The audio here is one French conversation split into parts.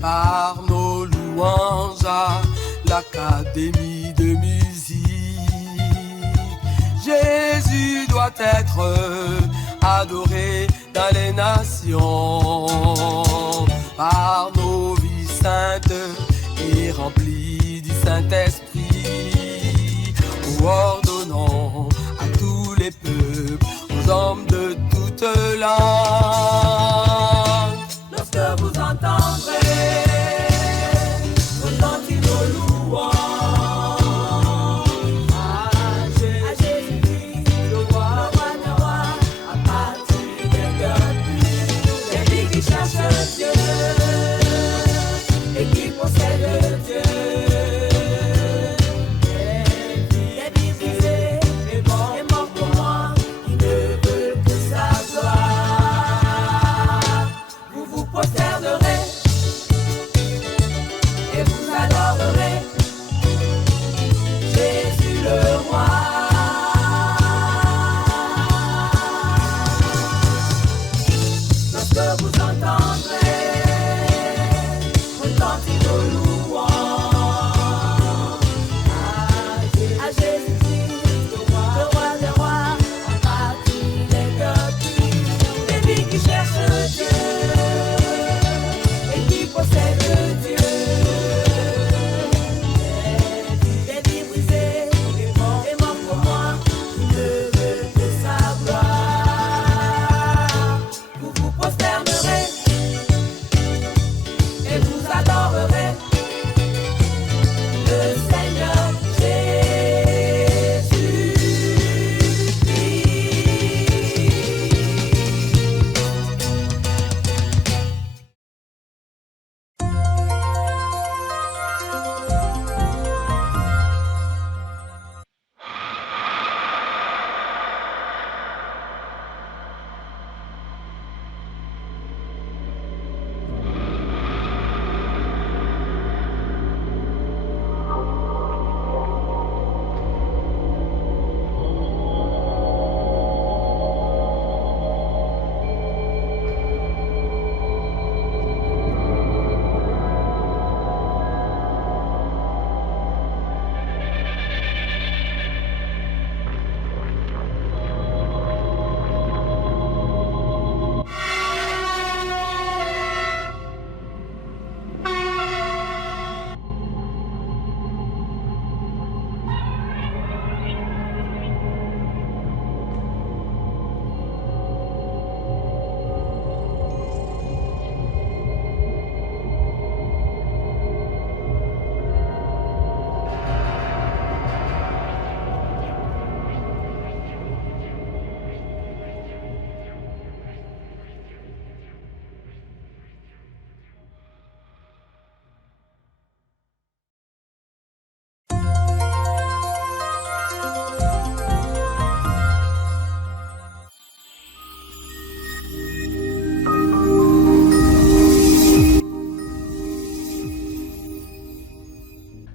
par nos louanges à l'Académie de musique. Jésus doit être adoré dans les nations, par nos vies saintes et remplies du Saint-Esprit. Nous ordonnons à tous les peuples, aux hommes de toute langue, lorsque vous entendrez retentir nos louanges à Jésus-Christ, le roi des rois, à partir des cœurs purs, des vies qui cherchent Dieu et qui possèdent Dieu. Des vies brisées et morts pour moi, qui ne veulent que sa gloire. Vous vous prosternerez et vous adorerez Jésus le roi. Lorsque vous entendrez retentir nos louanges à Jésus-Christ, le roi des rois, à partir des cœurs purs, des vies qui cherchent Dieu et qui possèdent Dieu. Des vies brisées et morts pour moi, qui ne veulent que sa gloire. Vous vous prosternerez et vous adorerez le Seigneur Jésus-Christ.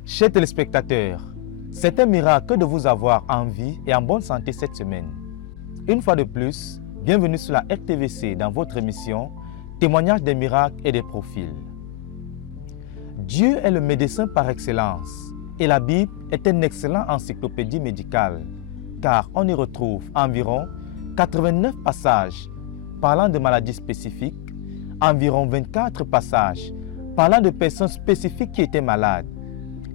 Chers téléspectateurs, c'est un miracle de vous avoir en vie et en bonne santé cette semaine. Une fois de plus, bienvenue sur la RTVC dans votre émission Témoignages des miracles et des profils. Dieu est le médecin par excellence et la Bible est une excellente encyclopédie médicale car on y retrouve environ 89 passages parlant de maladies spécifiques, environ 24 passages parlant de personnes spécifiques qui étaient malades.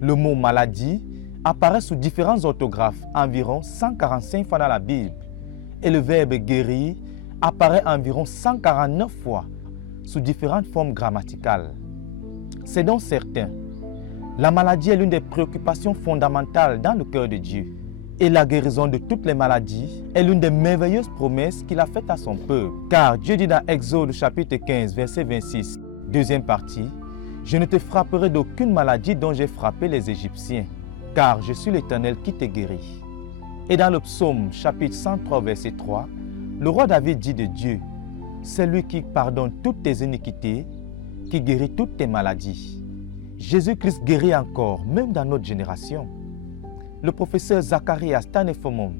Le mot maladie apparaît sous différents orthographes environ 145 fois dans la Bible et le verbe guérir apparaît environ 149 fois sous différentes formes grammaticales. C'est donc certain, la maladie est l'une des préoccupations fondamentales dans le cœur de Dieu et la guérison de toutes les maladies est l'une des merveilleuses promesses qu'il a faites à son peuple. Car Dieu dit dans Exode chapitre 15 verset 26, deuxième partie, « Je ne te frapperai d'aucune maladie dont j'ai frappé les Égyptiens, car je suis l'Éternel qui te guérit. » Et dans le psaume chapitre 103 verset 3, le roi David dit de Dieu, « C'est lui qui pardonne toutes tes iniquités, qui guérit toutes tes maladies. » Jésus-Christ guérit encore, même dans notre génération. Le professeur Zacharias Tanefomon,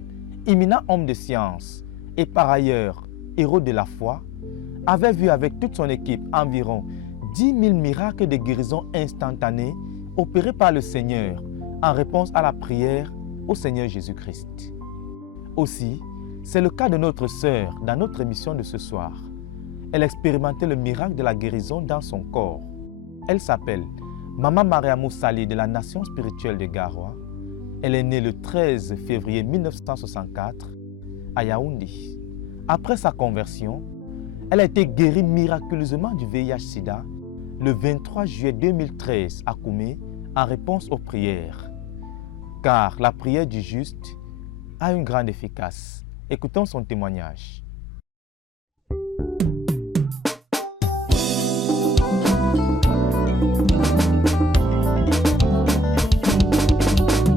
éminent homme de science et par ailleurs héros de la foi, avait vu avec toute son équipe environ 10 000 miracles de guérison instantanée opérés par le Seigneur en réponse à la prière au Seigneur Jésus-Christ. Aussi, c'est le cas de notre sœur dans notre émission de ce soir. Elle a expérimenté le miracle de la guérison dans son corps. Elle s'appelle Maman Maria Moussali de la Nation spirituelle de Garoua. Elle est née le 13 février 1964 à Yaoundé. Après sa conversion, elle a été guérie miraculeusement du VIH-Sida le 23 juillet 2013 à Koumé en réponse aux prières. Car la prière du juste a une grande efficace. Écoutons son témoignage.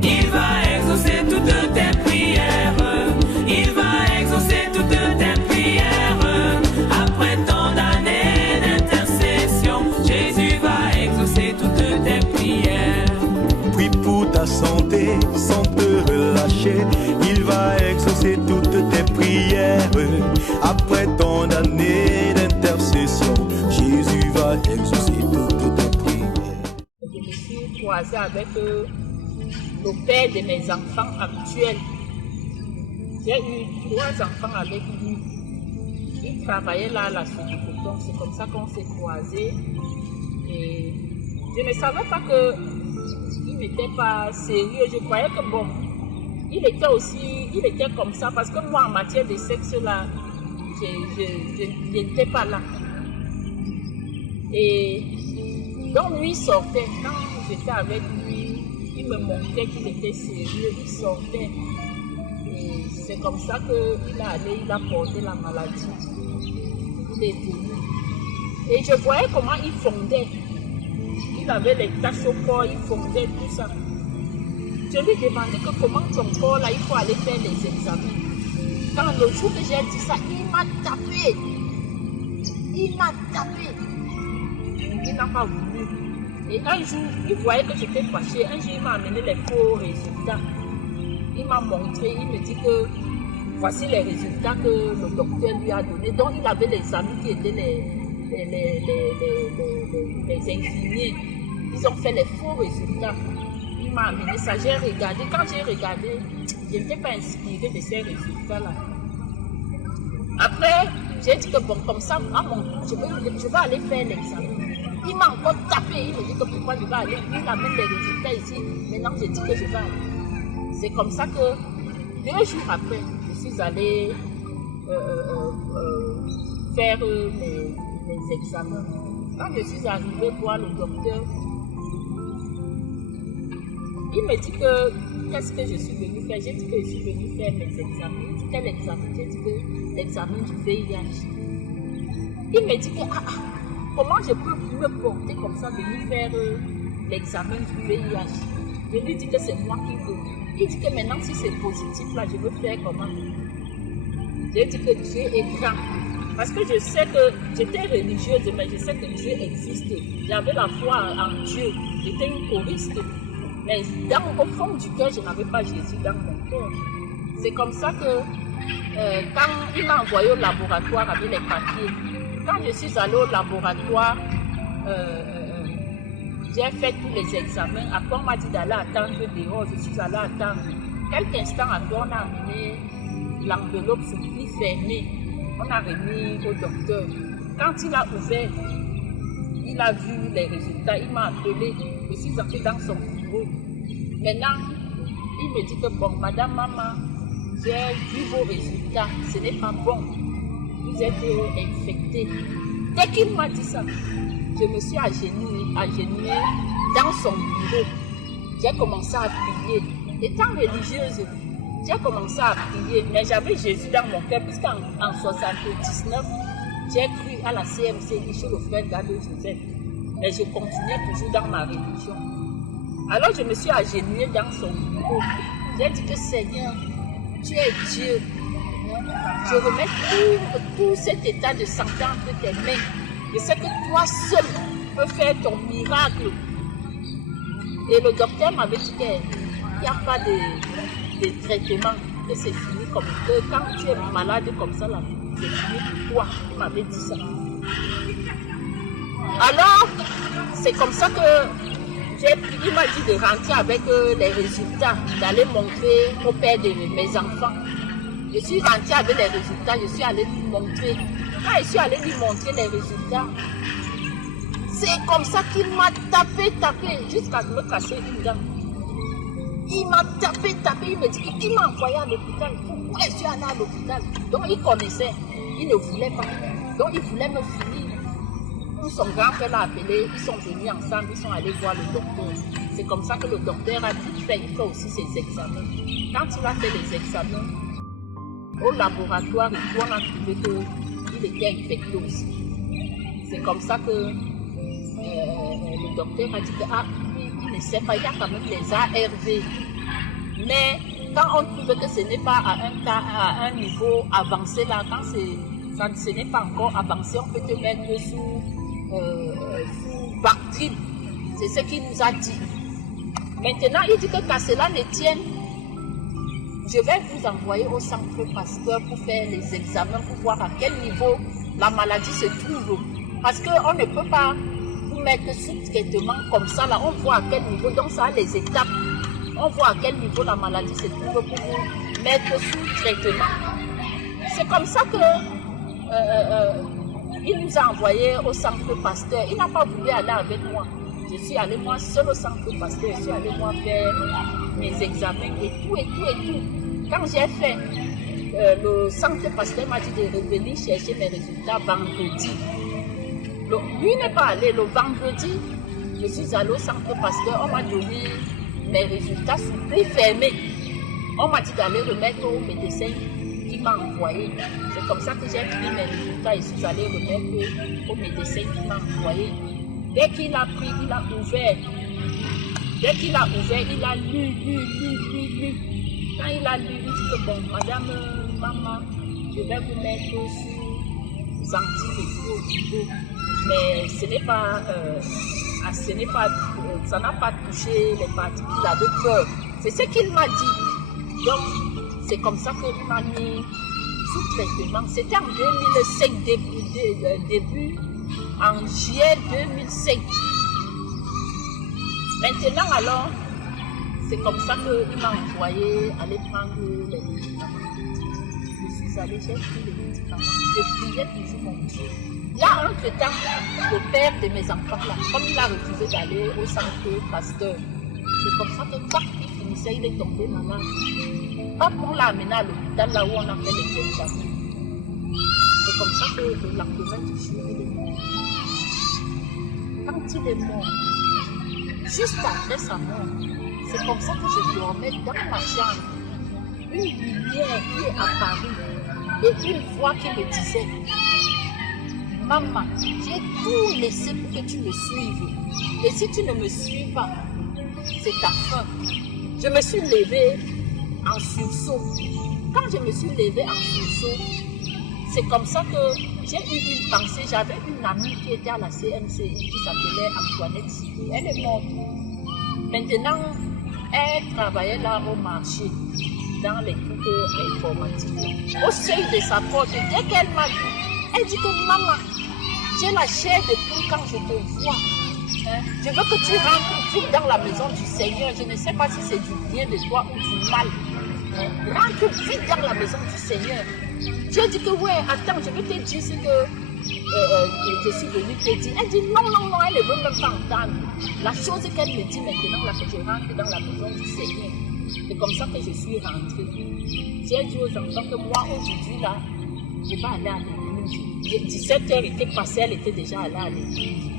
Il va exaucer toutes tes prières. Il va exaucer toutes tes prières. Après tant d'années d'intercession, Jésus va exaucer toutes tes prières. Prie pour ta santé sans te relâcher. Il va exaucer toutes tes prières. Après tant d'années d'intercession, Jésus va exaucer toutes tes prières. Je me suis croisée avec le père de mes enfants actuels. J'ai eu 3 enfants avec lui. Il travaillait là à la Sokoton. C'est comme ça qu'on s'est croisés. Et je ne savais pas qu'il n'était pas sérieux. Je croyais que bon, il était comme ça. Parce que moi, en matière de sexe, là, je n'étais pas là. Et donc lui sortait. Quand j'étais avec lui, il me montrait qu'il était sérieux, il sortait. Et c'est comme ça qu'il est allé, il a porté la maladie. Il est venu. Et je voyais comment il fondait. Il avait les taches au corps, il fondait, tout ça. Je lui demandais que comment ton corps, là, il faut aller faire les examens. Quand le jour que j'ai dit ça, il m'a tapé. Il m'a tapé. Il n'a pas voulu. Et un jour, il voyait que j'étais fâchée. Un jour, il m'a amené les faux résultats. Il m'a montré, il me dit que voici les résultats que le docteur lui a donnés. Donc, il avait les amis qui étaient les infirmiers. Ils ont fait les faux résultats. Il m'a amené ça, j'ai regardé. Quand j'ai regardé, je n'étais pas inspirée de ces résultats-là. Après, j'ai dit que bon, comme ça, à mon tour, je vais aller faire l'examen. Il m'a encore tapé, il me dit que pourquoi je vais aller. Il amène les résultats ici. Maintenant, je dis que je vais aller. C'est comme ça que 2 jours après, je suis allée faire mes examens. Quand je suis arrivée voir le docteur, il me dit que qu'est-ce que je suis venue faire. J'ai dit que je suis venue faire mes examens. Il dit quel examen? J'ai dit que l'examen du VIH. Il me dit que comment je peux me porter comme ça, venir faire l'examen du VIH? Je lui dis que c'est moi qui veux. Il dit que maintenant, si c'est positif, là, je veux faire comment? J'ai dit que Dieu est grand. Parce que je sais que j'étais religieuse, mais je sais que Dieu existe. J'avais la foi en Dieu. J'étais une choriste. Mais au fond du cœur, je n'avais pas Jésus dans mon cœur. C'est comme ça que quand il m'a envoyé au laboratoire avec les papiers, quand je suis allée au laboratoire, j'ai fait tous les examens. Après, on m'a dit d'aller attendre dehors. Je suis allée attendre. Quelques instants après, on a amené l'enveloppe sous pli fermée. On a remis au docteur. Quand il a ouvert, il a vu les résultats. Il m'a appelé. Je suis entrée dans son bureau. Maintenant, il me dit que bon, madame, maman, j'ai vu vos résultats. Ce n'est pas bon. Vous êtes infectée. Dès qu'il m'a dit ça, je me suis agenouillée dans son bureau. J'ai commencé à prier. Étant religieuse, j'ai commencé à prier, mais j'avais Jésus dans mon cœur, puisqu'en 1979, j'ai cru à la CMC, chez le frère Gado Joseph. Mais je continuais toujours dans ma religion. Alors je me suis agenouillée dans son bureau. J'ai dit que Seigneur, tu es Dieu. Je remets tout cet état de santé entre tes mains. Je sais que toi seul peux faire ton miracle. Et le docteur m'avait dit qu'il n'y a pas de traitement, que c'est fini comme que quand tu es malade comme ça, là, c'est fini pour toi. Il m'avait dit ça. Alors, c'est comme ça que il m'a dit de rentrer avec les résultats, d'aller montrer au père de mes enfants. Je suis rentrée avec les résultats, je suis allée lui montrer. Quand je suis allée lui montrer les résultats, c'est comme ça qu'il m'a tapé, jusqu'à me casser une dent. Il m'a tapé, il me dit qu'il m'a envoyé à l'hôpital. Pourquoi je suis allée à l'hôpital? Donc il connaissait, il ne voulait pas. Donc il voulait me finir. Son grand-père l'a appelé, ils sont venus ensemble, ils sont allés voir le docteur. C'est comme ça que le docteur a dit qu'il fait aussi ses examens. Quand il a fait les examens, au laboratoire, on a trouvé qu'il était infecté aussi. C'est comme ça que le docteur a dit qu'il ne sait pas, il y a quand même les ARV. Mais quand on trouve que ce n'est pas à un niveau avancé, là, quand ce n'est pas encore avancé, on peut te mettre sous Bactrim. C'est ce qu'il nous a dit. Maintenant, il dit que quand cela ne tienne, je vais vous envoyer au centre Pasteur pour faire les examens, pour voir à quel niveau la maladie se trouve. Parce qu'on ne peut pas vous mettre sous traitement comme ça, là, on voit à quel niveau, donc ça a les étapes. On voit à quel niveau la maladie se trouve pour vous mettre sous traitement. C'est comme ça que il nous a envoyés au centre Pasteur. Il n'a pas voulu aller avec moi. Je suis allée moi seule au centre Pasteur. Je suis allée moi faire mes examens et tout. Quand j'ai fait, le centre Pasteur m'a dit de revenir chercher mes résultats vendredi. Lui n'est pas allé. Le vendredi, je suis allée au centre Pasteur. On m'a donné mes résultats sous pli fermé. On m'a dit d'aller remettre au médecin qui m'a envoyé. C'est comme ça que j'ai pris mes résultats et je suis allée remettre au médecin qui m'a envoyé. Dès qu'il a pris, il a ouvert. Dès qu'il a ouvert, il a lu. Quand il a lu, il dit que bon, madame, maman, je vais vous mettre sous antirétro. Mais ce n'est pas, ça n'a pas touché les parties qu'il avait peur. C'est ce qu'il m'a dit. Donc, c'est comme ça qu'il m'a mis sous traitement. C'était en 2005, début en juillet 2005. Maintenant, alors, c'est comme ça qu'il m'a envoyé aller prendre les médicaments. Je suis allée, j'ai pris les médicaments. Je priais toujours mon Dieu. Là, entre-temps, le père de mes enfants, là, comme il a refusé d'aller au centre Pasteur, c'est comme ça que quand il finissait, il est tombé malade. Hop, on l'a amené à l'hôpital, là où on a fait les examens. C'est comme ça que le lendemain du jour, il est mort. Quand il est mort, juste après sa mort, c'est comme ça que je dormais dans ma chambre. Une lumière qui est apparue et une voix qui me disait: maman, j'ai tout laissé pour que tu me suives. Et si tu ne me suis pas, c'est ta fin. Je me suis levée en sursaut. Quand je me suis levée en sursaut, c'est comme ça que j'ai eu une pensée. J'avais une amie qui était à la CNCI qui s'appelait Antoinette Sidi. Elle est morte. Maintenant, elle travaillait là au marché, dans les trucs informatiques. Au seuil de sa porte, dès qu'elle m'a vu, elle dit que maman, j'ai la chair de poule quand je te vois. Je veux que tu rentres vite dans la maison du Seigneur. Je ne sais pas si c'est du bien de toi ou du mal. Rentre vite dans la maison du Seigneur. J'ai dit que ouais, attends, je vais te dire ce que je suis venue te dire. Elle dit non, elle ne veut même pas entendre. La chose qu'elle me dit maintenant, là, que je rentre dans la maison du Seigneur. C'est comme ça que je suis rentrée. J'ai dit aux enfants que moi, aujourd'hui, là, je vais aller à l'église. 17h était passé, elle était déjà allée à l'église.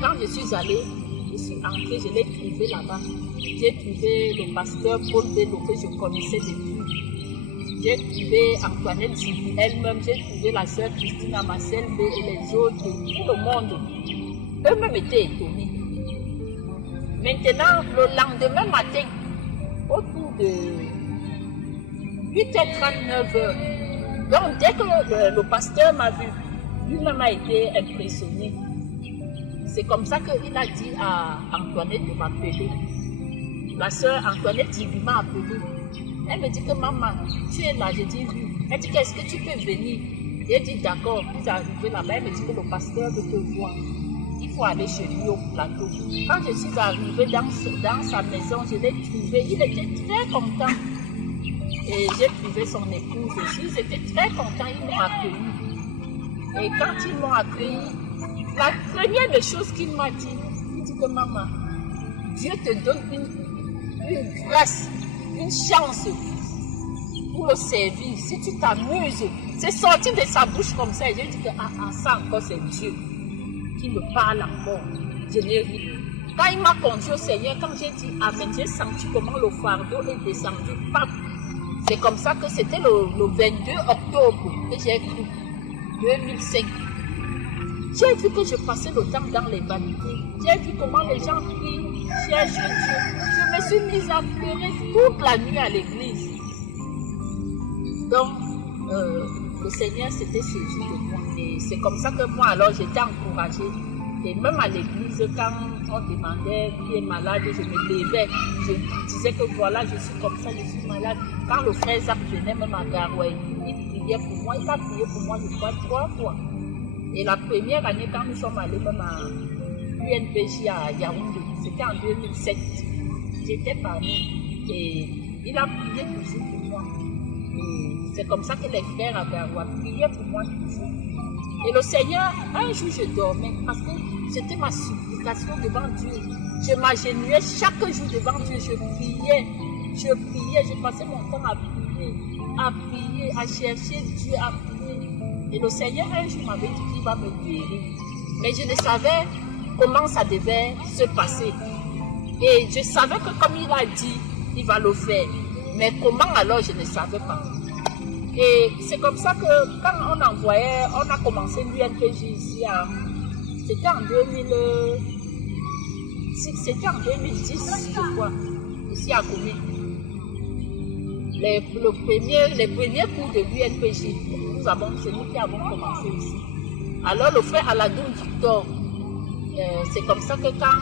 Quand je suis allée, je suis entrée, je l'ai trouvé là-bas. J'ai trouvé le pasteur Paul Bello que je connaissais depuis. J'ai trouvé Antoinette Zibi elle-même, j'ai trouvé la sœur Christina Marcel B et les autres, tout le monde. Eux-mêmes étaient étonnés. Maintenant, le lendemain matin, autour de 8h30, 9h, donc dès que le pasteur m'a vu, lui-même a été impressionné. C'est comme ça qu'il a dit à Antoinette de m'appeler. La sœur Antoinette Zibi m'a appelé. Elle me dit que maman, tu es là. J'ai dit oui. Elle dit qu'est-ce que tu peux venir? J'ai dit d'accord. Puis arrivé là-bas, elle me dit que le pasteur veut te voir. faut aller chez lui au plateau. Quand je suis arrivée dans sa maison, je l'ai trouvé, il était très content. Et j'ai trouvé son épouse aussi, ils étaient très contents, ils m'ont accueilli. Et quand ils m'ont accueilli, la première des choses qu'il m'a dit, il dit que maman, Dieu te donne une grâce, une chance pour le servir. Si tu t'amuses, c'est sorti de sa bouche comme ça. Et j'ai dit que ça encore c'est Dieu qui me parle encore. Je n'ai ri. Quand il m'a conduit au Seigneur, quand j'ai dit amen, j'ai senti comment le fardeau est descendu. Pap. C'est comme ça que c'était le 22 octobre que j'ai cru, 2005. J'ai vu que je passais le temps dans les vanités. J'ai vu comment les gens prient, cherchent Dieu. Je me suis mise à pleurer toute la nuit à l'église. Donc, le Seigneur s'était saisi de moi. Et c'est comme ça que moi, alors, j'étais encouragée. Et même à l'église, quand on demandait qui est malade, je me levais. Je disais que voilà, je suis comme ça, je suis malade. Quand le frère Zach venait même à Garoué, il priait pour moi. Il a prié pour moi, je crois, 3 fois. Et la première année, quand nous sommes allés même à l'UNPJ à Yaoundé, c'était en 2007. J'étais parmi. Et il a prié toujours pour moi. Et c'est comme ça que les frères à Garoué priaient pour moi toujours. Et le Seigneur, un jour je dormais parce que c'était ma supplication devant Dieu. Je m'agenouillais chaque jour devant Dieu, je priais, je passais mon temps à prier, à chercher Dieu, à prier. Et le Seigneur un jour m'avait dit qu'il va me guérir. Mais je ne savais comment ça devait se passer. Et je savais que comme il a dit, il va le faire. Mais comment alors, je ne savais pas. Et c'est comme ça que quand on a commencé l'UNPJ ici, c'était en 2010, je crois, ici à Koumé. Les premiers cours de l'UNPJ, c'est nous qui avons commencé ici. Alors le frère Aladoum Victor, c'est comme ça que quand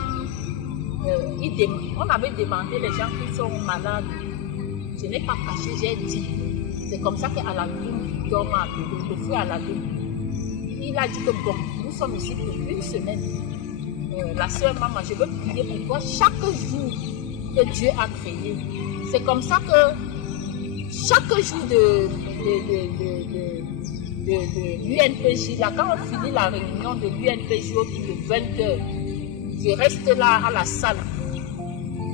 on avait demandé les gens qui sont malades, je n'ai pas caché, j'ai dit. C'est comme ça qu'Aladoum Victor m'a appelé, le frère Aladoum. Il a dit que bon, nous sommes ici pour une semaine. La sœur maman, je veux prier pour toi chaque jour que Dieu a créé. C'est comme ça que chaque jour de l'UNPJ, là, quand on finit la réunion de l'UNPJ autour de 20h, je reste là à la salle.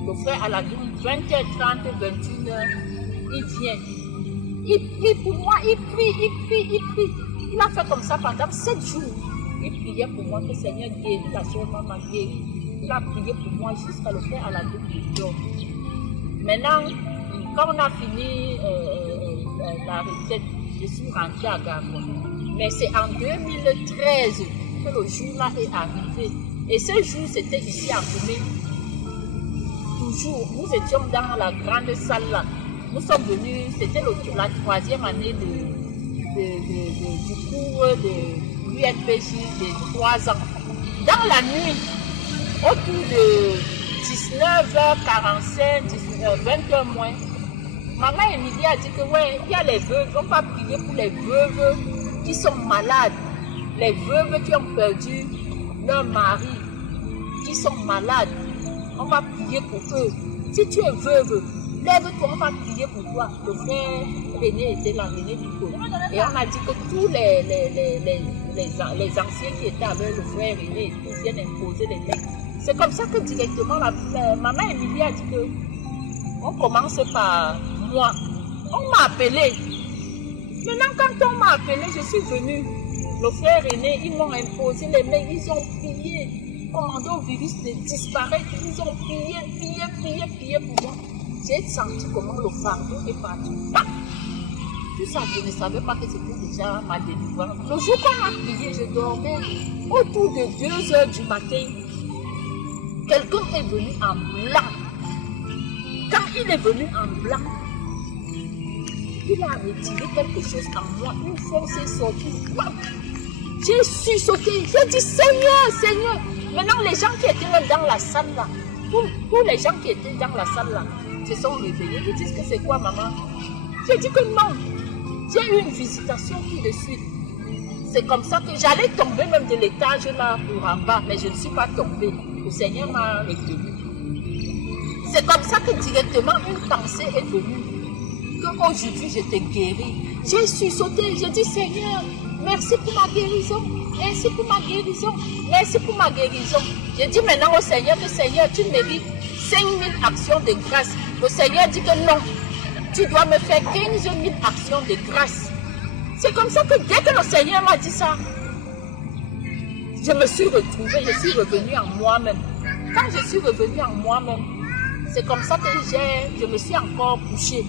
Le frère Aladoum, 20h30, 21h, il vient. Il prie pour moi, il prie. Il a fait comme ça pendant 7 jours. Il priait pour moi que le Seigneur guérit, la soeur maman guérit. Il a prié pour moi jusqu'à le faire à la Double. Maintenant, quand on a fini la retraite, je suis rentrée à Garoué. Mais c'est en 2013 que le jour-là est arrivé. Et ce jour, c'était ici à Koumé. Toujours, nous étions dans la grande salle là. Nous sommes venus, c'était la 3e année du cours de l'UNPJ de 3 ans. Dans la nuit, autour de 19h45, 20h moins, maman Émilie a dit que ouais, il y a les veuves, on va prier pour les veuves qui sont malades, les veuves qui ont perdu leur mari, qui sont malades, on va prier pour eux. Si tu es veuve, lève-toi, on va prier pour toi. Le frère René était là, René Pico. Et on a dit que tous les anciens qui étaient avec le frère René, ils viennent imposer les mains. C'est comme ça que directement, maman Émilie a dit que on commence par moi. On m'a appelé. Maintenant, quand on m'a appelé, je suis venue. Le frère René, ils m'ont imposé les mains, ils ont prié. Commandé au virus de disparaître. Ils ont prié pour moi. J'ai senti comment le fardeau est parti. Tout ça, je ne savais pas que c'était déjà ma délivrance. Le jour qu'on a prié, je dormais autour de 2h du matin. Quelqu'un est venu en blanc. Quand il est venu en blanc, il a retiré quelque chose en moi. Une force est sortie. J'ai sursauté. J'ai dit Seigneur. Maintenant, les gens qui étaient là dans la salle là, tous les gens qui étaient dans la salle là, se sont réveillés. Ils disent que c'est quoi, maman? J'ai dit que non. J'ai eu une visitation tout de suite. C'est comme ça que j'allais tomber même de l'étage là pour en bas, mais je ne suis pas tombée. Le Seigneur m'a retenue. C'est comme ça que directement une pensée est venue. Qu'aujourd'hui je t'ai guéri. J'ai sursauté, j'ai dit Seigneur, merci pour ma guérison. Merci pour ma guérison. Merci pour ma guérison. J'ai dit maintenant au Seigneur que Seigneur, tu mérites 5000 actions de grâce. Le Seigneur dit que non, tu dois me faire 15 000 actions de grâce. C'est comme ça que dès que le Seigneur m'a dit ça, je me suis retrouvée, je suis revenue en moi-même. Quand je suis revenue en moi-même, c'est comme ça que je me suis encore couchée.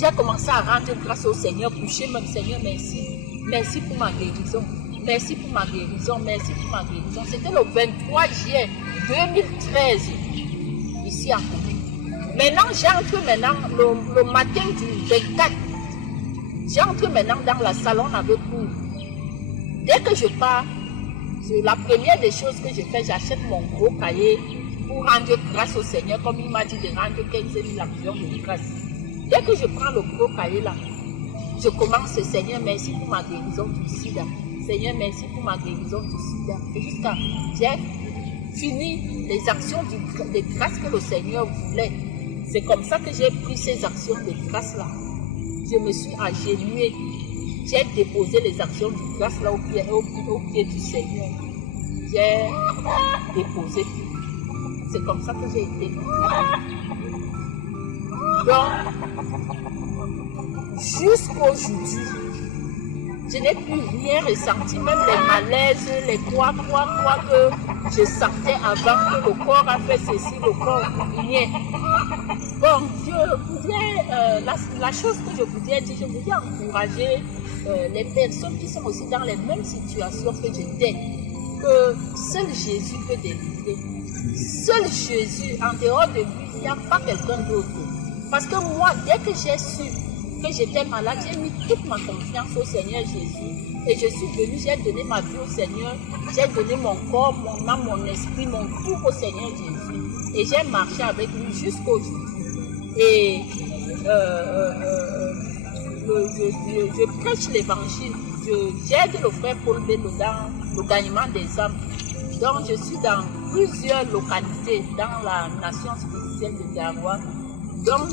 J'ai commencé à rendre grâce au Seigneur, coucher même. Seigneur, merci. Merci pour ma guérison. Merci pour ma guérison. Merci pour ma guérison. C'était le 23 juillet 2013, ici à Koumou. Maintenant, j'entre le matin du 24. J'entre maintenant dans la salon avec vous. Dès que je pars, la première des choses que je fais, j'achète mon gros cahier pour rendre grâce au Seigneur, comme il m'a dit de rendre 15 000 actions de grâce. Dès que je prends le gros cahier là, je commence, Seigneur, merci pour ma guérison du sida. Seigneur, merci pour ma guérison du sida. Et jusqu'à j'ai fini les actions de grâce que le Seigneur voulait. C'est comme ça que j'ai pris ces actions de grâce là. Je me suis agenouillée. J'ai déposé les actions de grâce là au pied du Seigneur. J'ai déposé tout. C'est comme ça que j'ai été. Donc, jusqu'aujourd'hui, je n'ai plus rien ressenti, même les malaises, les quoi que je sentais avant que le corps a fait ceci, le corps, rien. Bon, je voudrais, la chose que je voudrais dire, je voudrais encourager les personnes qui sont aussi dans les mêmes situations que j'étais, que seul Jésus peut délivrer. Seul Jésus, en dehors de lui, il n'y a pas quelqu'un d'autre. Parce que moi, dès que j'ai su que j'étais malade, j'ai mis toute ma confiance au Seigneur Jésus. Et je suis venue, j'ai donné ma vie au Seigneur, j'ai donné mon corps, mon âme, mon esprit, mon tout au Seigneur Jésus. Et j'ai marché avec lui jusqu'aujourd'hui. Et je prêche l'évangile, j'aide le frère Paul Bello dans le gagnement des âmes. Donc je suis dans plusieurs localités dans la nation spirituelle de Garoua. Donc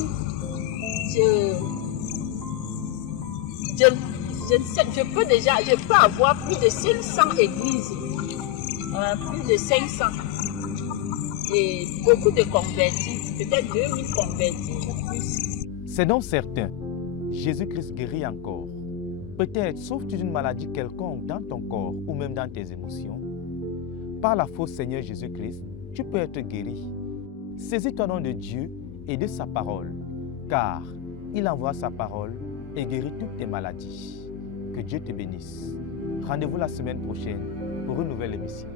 je peux avoir plus de 500 églises, plus de 500 et beaucoup de convertis, peut-être 2000 convertis ou plus. C'est donc certain, Jésus-Christ guérit encore. Peut-être sauves-tu d'une maladie quelconque dans ton corps ou même dans tes émotions. Par la foi au Seigneur Jésus-Christ, tu peux être guéri. Saisis-toi donc de Dieu et de sa parole, car il envoie sa parole et guérit toutes tes maladies. Que Dieu te bénisse. Rendez-vous la semaine prochaine pour une nouvelle émission.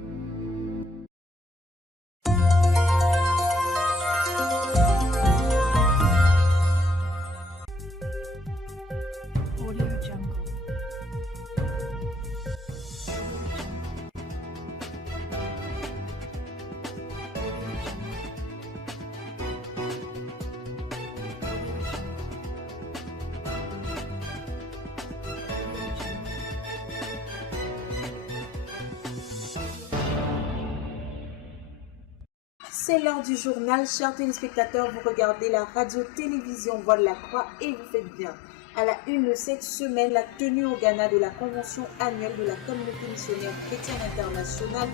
C'est l'heure du journal. Chers téléspectateurs, vous regardez la radio-télévision Voix de la Croix et vous faites bien. À la une cette semaine, la tenue au Ghana de la convention annuelle de la communauté missionnaire chrétienne internationale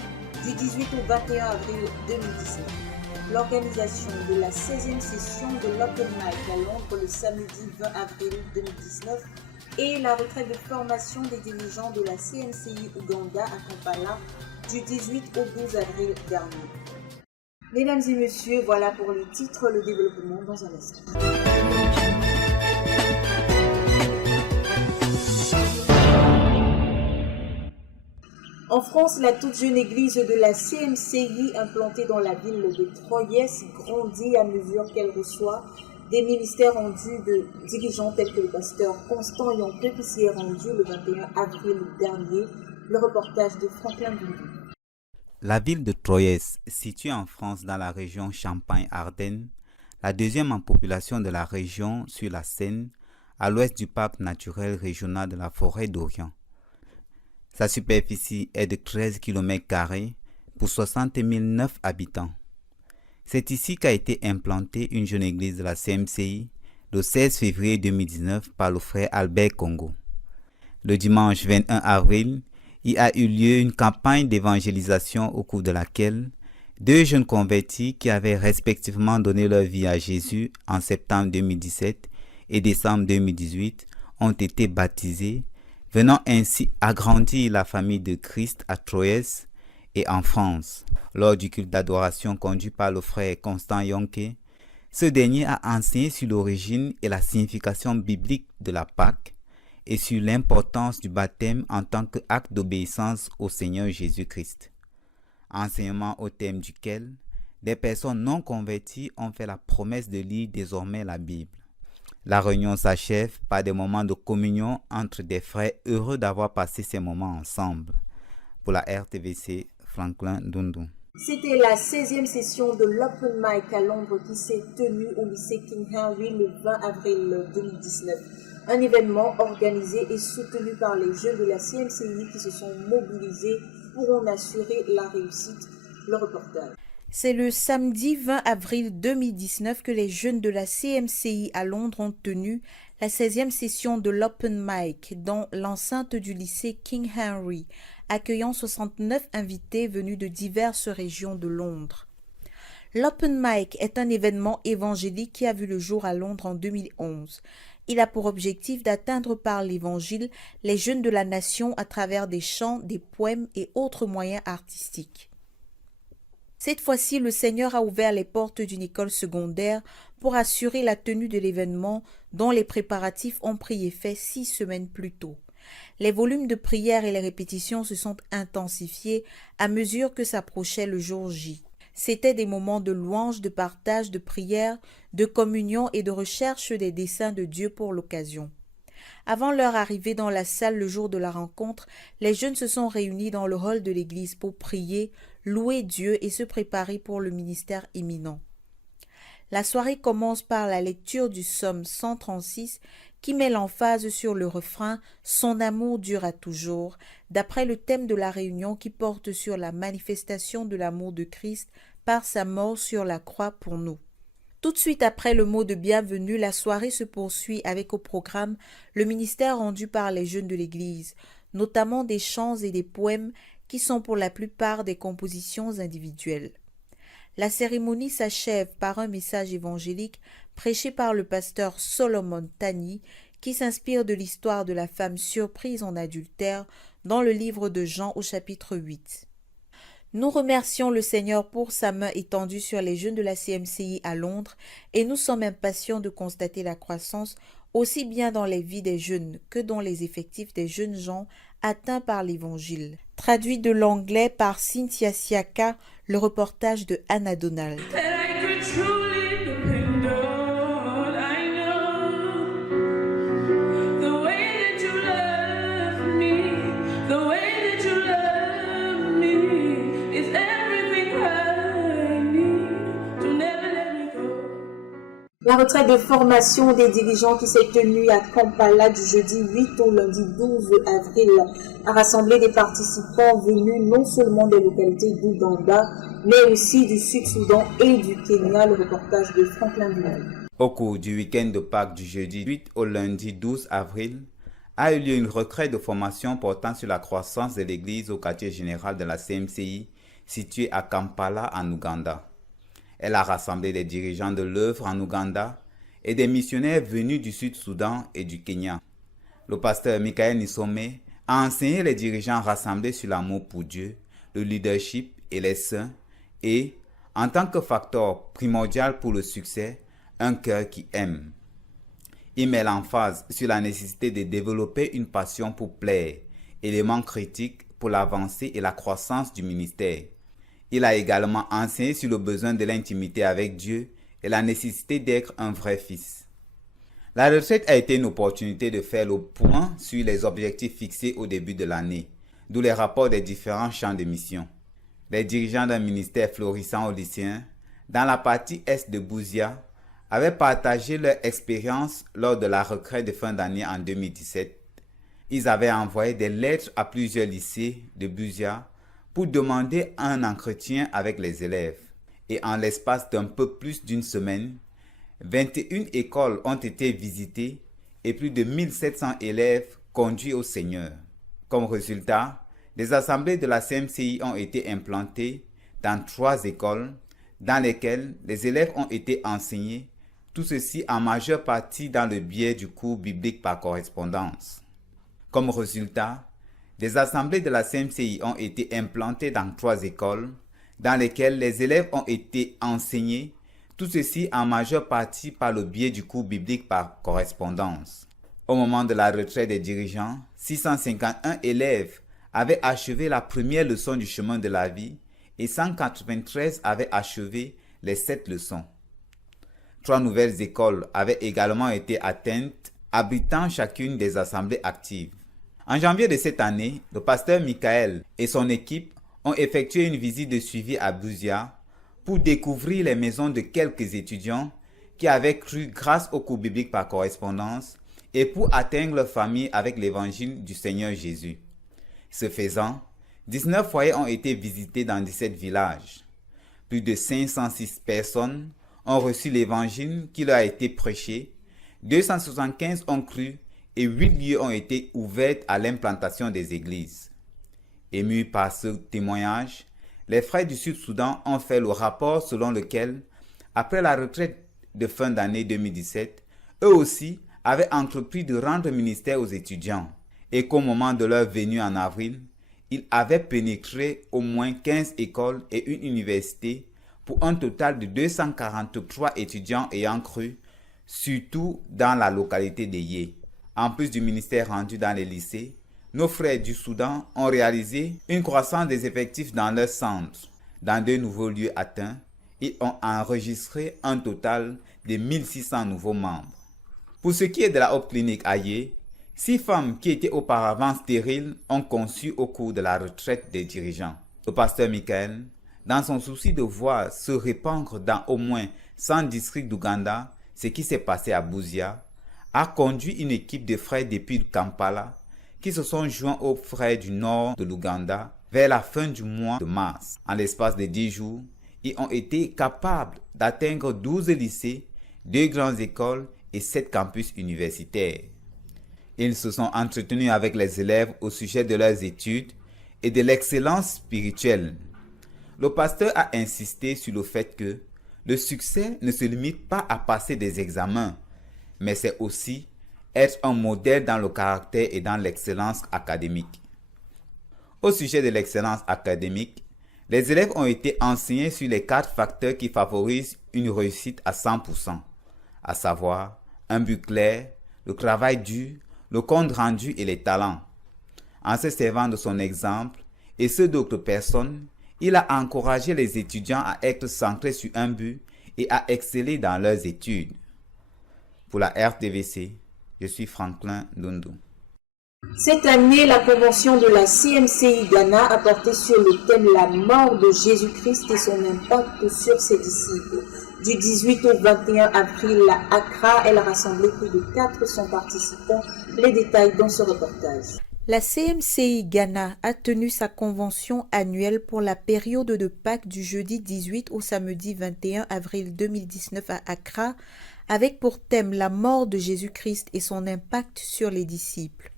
du 18 au 21 avril 2019. L'organisation de la 16e session de l'Open Mic à Londres le samedi 20 avril 2019 et la retraite de formation des dirigeants de la CNCI Ouganda à Kampala du 18 au 12 avril dernier. Mesdames et messieurs, voilà pour les titres, le développement dans un instant. En France, la toute jeune église de la CMCI implantée dans la ville de Troyes grandit à mesure qu'elle reçoit des ministères rendus de dirigeants tels que le pasteur Constant Yampé qui s'y est rendu le 21 avril dernier. Le reportage de Franklin Bouillon. La ville de Troyes, située en France dans la région Champagne-Ardenne, la deuxième en population de la région sur la Seine, à l'ouest du parc naturel régional de la forêt d'Orient. Sa superficie est de 13 km² pour 60 009 habitants. C'est ici qu'a été implantée une jeune église de la CMCI le 16 février 2019 par le frère Albert Congo. Le dimanche 21 avril, il a eu lieu une campagne d'évangélisation au cours de laquelle 2 jeunes convertis qui avaient respectivement donné leur vie à Jésus en septembre 2017 et décembre 2018 ont été baptisés, venant ainsi agrandir la famille de Christ à Troyes et en France. Lors du culte d'adoration conduit par le frère Constant Yonke, ce dernier a enseigné sur l'origine et la signification biblique de la Pâque et sur l'importance du baptême en tant qu'acte d'obéissance au Seigneur Jésus-Christ. Enseignement au thème duquel des personnes non converties ont fait la promesse de lire désormais la Bible. La réunion s'achève par des moments de communion entre des frères heureux d'avoir passé ces moments ensemble. Pour la RTVC, Franklin Dundu. C'était la 16e session de l'Open Mic à Londres qui s'est tenue au lycée King Henry le 20 avril 2019. Un événement organisé et soutenu par les jeunes de la CMCI qui se sont mobilisés pour en assurer la réussite. Le reportage. C'est le samedi 20 avril 2019 que les jeunes de la CMCI à Londres ont tenu la 16e session de l'Open Mic dans l'enceinte du lycée King Henry, accueillant 69 invités venus de diverses régions de Londres. L'Open Mic est un événement évangélique qui a vu le jour à Londres en 2011. Il a pour objectif d'atteindre par l'évangile les jeunes de la nation à travers des chants, des poèmes et autres moyens artistiques. Cette fois-ci, le Seigneur a ouvert les portes d'une école secondaire pour assurer la tenue de l'événement dont les préparatifs ont pris effet 6 semaines plus tôt. Les volumes de prières et les répétitions se sont intensifiés à mesure que s'approchait le jour J. C'étaient des moments de louange, de partage, de prière, de communion et de recherche des desseins de Dieu pour l'occasion. Avant leur arrivée dans la salle le jour de la rencontre, les jeunes se sont réunis dans le hall de l'église pour prier, louer Dieu et se préparer pour le ministère imminent. La soirée commence par la lecture du psaume 136 qui met l'emphase sur le refrain « Son amour durera toujours » d'après le thème de la réunion qui porte sur la manifestation de l'amour de Christ par sa mort sur la croix pour nous. Tout de suite après le mot de bienvenue, la soirée se poursuit avec au programme le ministère rendu par les jeunes de l'Église, notamment des chants et des poèmes qui sont pour la plupart des compositions individuelles. La cérémonie s'achève par un message évangélique prêché par le pasteur Solomon Tani qui s'inspire de l'histoire de la femme surprise en adultère dans le livre de Jean au chapitre 8. Nous remercions le Seigneur pour sa main étendue sur les jeunes de la CMCI à Londres et nous sommes impatients de constater la croissance aussi bien dans les vies des jeunes que dans les effectifs des jeunes gens atteints par l'Évangile. Traduit de l'anglais par Cynthia Siaka, le reportage de Anna Donald. La retraite de formation des dirigeants qui s'est tenue à Kampala du jeudi 8 au lundi 12 avril a rassemblé des participants venus non seulement des localités d'Ouganda, mais aussi du Sud-Soudan et du Kenya, le reportage de Franklin Dundu. Au cours du week-end de Pâques du jeudi 8 au lundi 12 avril, a eu lieu une retraite de formation portant sur la croissance de l'Église au quartier général de la CMCI, situé à Kampala en Ouganda. Elle a rassemblé des dirigeants de l'œuvre en Ouganda et des missionnaires venus du Sud-Soudan et du Kenya. Le pasteur Michael Nisome a enseigné les dirigeants rassemblés sur l'amour pour Dieu, le leadership et les saints et, en tant que facteur primordial pour le succès, un cœur qui aime. Il met l'emphase sur la nécessité de développer une passion pour plaire, élément critique pour l'avancée et la croissance du ministère. Il a également enseigné sur le besoin de l'intimité avec Dieu et la nécessité d'être un vrai fils. La retraite a été une opportunité de faire le point sur les objectifs fixés au début de l'année, d'où les rapports des différents champs de mission. Les dirigeants d'un ministère florissant aux lycéens, dans la partie est de Bouzia, avaient partagé leur expérience lors de la retraite de fin d'année en 2017, Ils avaient envoyé des lettres à plusieurs lycées de Busia pour demander un entretien avec les élèves. Et en l'espace d'un peu plus d'une semaine, 21 écoles ont été visitées et plus de 1700 élèves conduits au Seigneur. Comme résultat, des assemblées de la CMCI ont été implantées dans 3 écoles dans lesquelles les élèves ont été enseignés, tout ceci en majeure partie dans le biais du cours biblique par correspondance. Comme résultat, des assemblées de la CMCI ont été implantées dans 3 écoles dans lesquelles les élèves ont été enseignés, tout ceci en majeure partie par le biais du cours biblique par correspondance. Au moment de la retraite des dirigeants, 651 élèves avaient achevé la première leçon du chemin de la vie et 193 avaient achevé les 7 leçons. 3 nouvelles écoles avaient également été atteintes, abritant chacune des assemblées actives. En janvier de cette année, le pasteur Michael et son équipe ont effectué une visite de suivi à Busia pour découvrir les maisons de quelques étudiants qui avaient cru grâce au cours biblique par correspondance et pour atteindre leur famille avec l'évangile du Seigneur Jésus. Ce faisant, 19 foyers ont été visités dans 17 villages. Plus de 506 personnes ont reçu l'évangile qui leur a été prêché, 275 ont cru et 8 lieux ont été ouverts à l'implantation des églises. Émus par ce témoignage, les frères du Sud-Soudan ont fait le rapport selon lequel, après la retraite de fin d'année 2017, eux aussi avaient entrepris de rendre ministère aux étudiants et qu'au moment de leur venue en avril, ils avaient pénétré au moins 15 écoles et une université pour un total de 243 étudiants ayant cru, surtout dans la localité de Yé. En plus du ministère rendu dans les lycées, nos frères du Soudan ont réalisé une croissance des effectifs dans leurs centres. Dans 2 nouveaux lieux atteints, ils ont enregistré un total de 1600 nouveaux membres. Pour ce qui est de la Hope Clinic à Yé, 6 femmes qui étaient auparavant stériles ont conçu au cours de la retraite des dirigeants. Le pasteur Michael, dans son souci de voir se répandre dans au moins 100 districts d'Ouganda ce qui s'est passé à Busia, a conduit une équipe de frères depuis Kampala qui se sont joints aux frères du nord de l'Ouganda vers la fin du mois de mars. En l'espace de 10 jours, ils ont été capables d'atteindre 12 lycées, 2 grandes écoles et 7 campus universitaires. Ils se sont entretenus avec les élèves au sujet de leurs études et de l'excellence spirituelle. Le pasteur a insisté sur le fait que le succès ne se limite pas à passer des examens, mais c'est aussi être un modèle dans le caractère et dans l'excellence académique. Au sujet de l'excellence académique, les élèves ont été enseignés sur les 4 facteurs qui favorisent une réussite à 100%, à savoir un but clair, le travail dur, le compte rendu et les talents. En se servant de son exemple et ceux d'autres personnes, il a encouragé les étudiants à être centrés sur un but et à exceller dans leurs études. Pour la RTVC, je suis Franklin Dundu. Cette année, la convention de la CMCI Ghana a porté sur le thème la mort de Jésus-Christ et son impact sur ses disciples. Du 18 au 21 avril à Accra, elle a rassemblé plus de 400 participants. Les détails dans ce reportage. La CMCI Ghana a tenu sa convention annuelle pour la période de Pâques du jeudi 18 au samedi 21 avril 2019 à Accra, avec pour thème la mort de Jésus-Christ et son impact sur les disciples.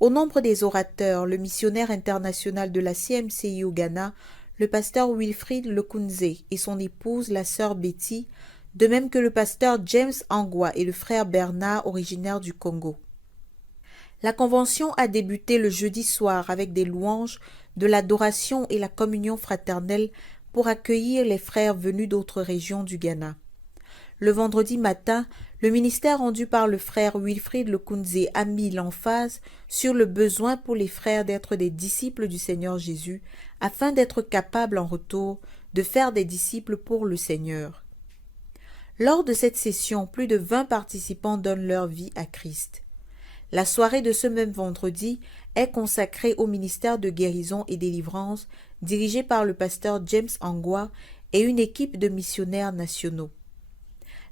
Au nombre des orateurs, le missionnaire international de la CMCI au Ghana, le pasteur Wilfrid Lekunze et son épouse, la sœur Betty, de même que le pasteur James Angwa et le frère Bernard, originaire du Congo. La convention a débuté le jeudi soir avec des louanges, de l'adoration et la communion fraternelle pour accueillir les frères venus d'autres régions du Ghana. Le vendredi matin, le ministère rendu par le frère Wilfrid Lekunze a mis l'emphase sur le besoin pour les frères d'être des disciples du Seigneur Jésus afin d'être capables en retour de faire des disciples pour le Seigneur. Lors de cette session, plus de 20 participants donnent leur vie à Christ. La soirée de ce même vendredi est consacrée au ministère de guérison et délivrance dirigé par le pasteur James Angwa et une équipe de missionnaires nationaux.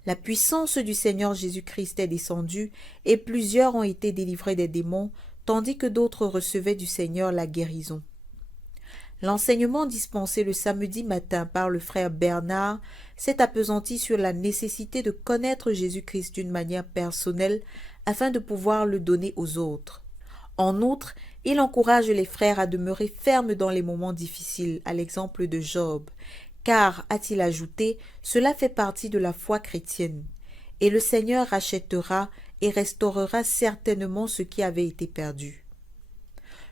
La puissance du Seigneur Jésus-Christ est descendue et plusieurs ont été délivrés des démons, tandis que d'autres recevaient du Seigneur la guérison. L'enseignement dispensé le samedi matin par le frère Bernard s'est appesanti sur la nécessité de connaître Jésus-Christ d'une manière personnelle afin de pouvoir le donner aux autres. En outre, il encourage les frères à demeurer fermes dans les moments difficiles, à l'exemple de Job, car, a-t-il ajouté, cela fait partie de la foi chrétienne, et le Seigneur rachètera et restaurera certainement ce qui avait été perdu.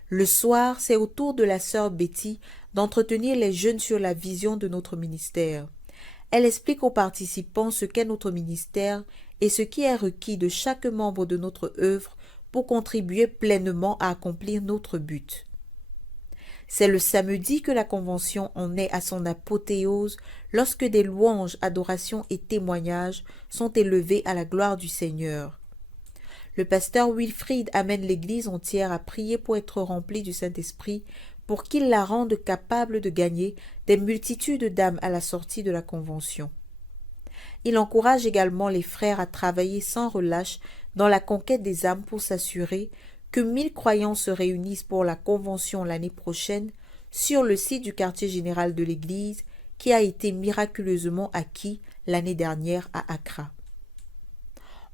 Le soir, c'est au tour de la sœur Betty d'entretenir les jeunes sur la vision de notre ministère. Elle explique aux participants ce qu'est notre ministère et ce qui est requis de chaque membre de notre œuvre pour contribuer pleinement à accomplir notre but. C'est le samedi que la convention en est à son apothéose lorsque des louanges, adorations et témoignages sont élevés à la gloire du Seigneur. Le pasteur Wilfrid amène l'Église entière à prier pour être remplie du Saint-Esprit pour qu'il la rende capable de gagner des multitudes d'âmes à la sortie de la convention. Il encourage également les frères à travailler sans relâche dans la conquête des âmes pour s'assurer que 1000 croyants se réunissent pour la convention l'année prochaine sur le site du quartier général de l'Église qui a été miraculeusement acquis l'année dernière à Accra.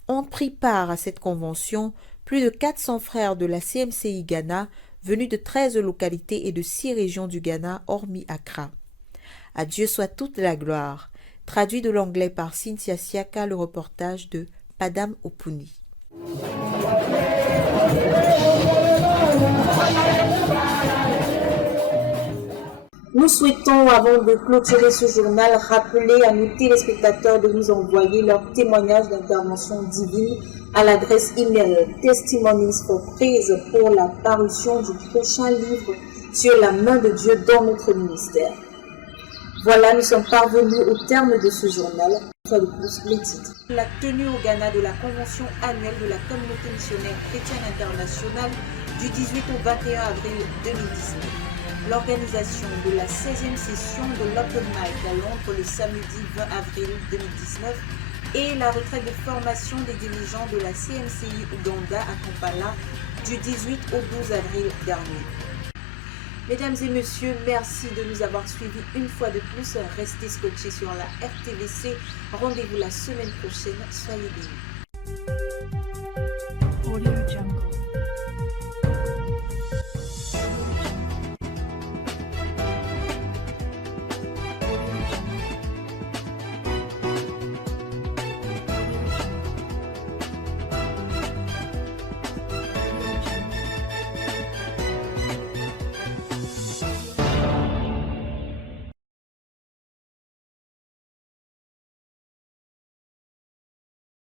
Ont pris part à cette convention plus de 400 frères de la CMCI Ghana venus de 13 localités et de 6 régions du Ghana hormis Accra. À Dieu soit toute la gloire. Traduit de l'anglais par Cynthia Siaka, le reportage de Padam Opuni. Nous souhaitons, avant de clôturer ce journal, rappeler à nos téléspectateurs de nous envoyer leurs témoignages d'intervention divine à l'adresse email Testimonies for Praise pour la parution du prochain livre sur la main de Dieu dans notre ministère. Voilà, nous sommes parvenus au terme de ce journal. Une fois de plus, les titres. La tenue au Ghana de la convention annuelle de la communauté missionnaire chrétienne internationale du 18 au 21 avril 2019. L'organisation de la 16e session de l'Open Mic à Londres le samedi 20 avril 2019 et la retraite de formation des dirigeants de la CMCI Ouganda à Kampala du 18 au 12 avril dernier. Mesdames et messieurs, merci de nous avoir suivis une fois de plus. Restez scotchés sur la RTVC. Rendez-vous la semaine prochaine. Soyez bénis.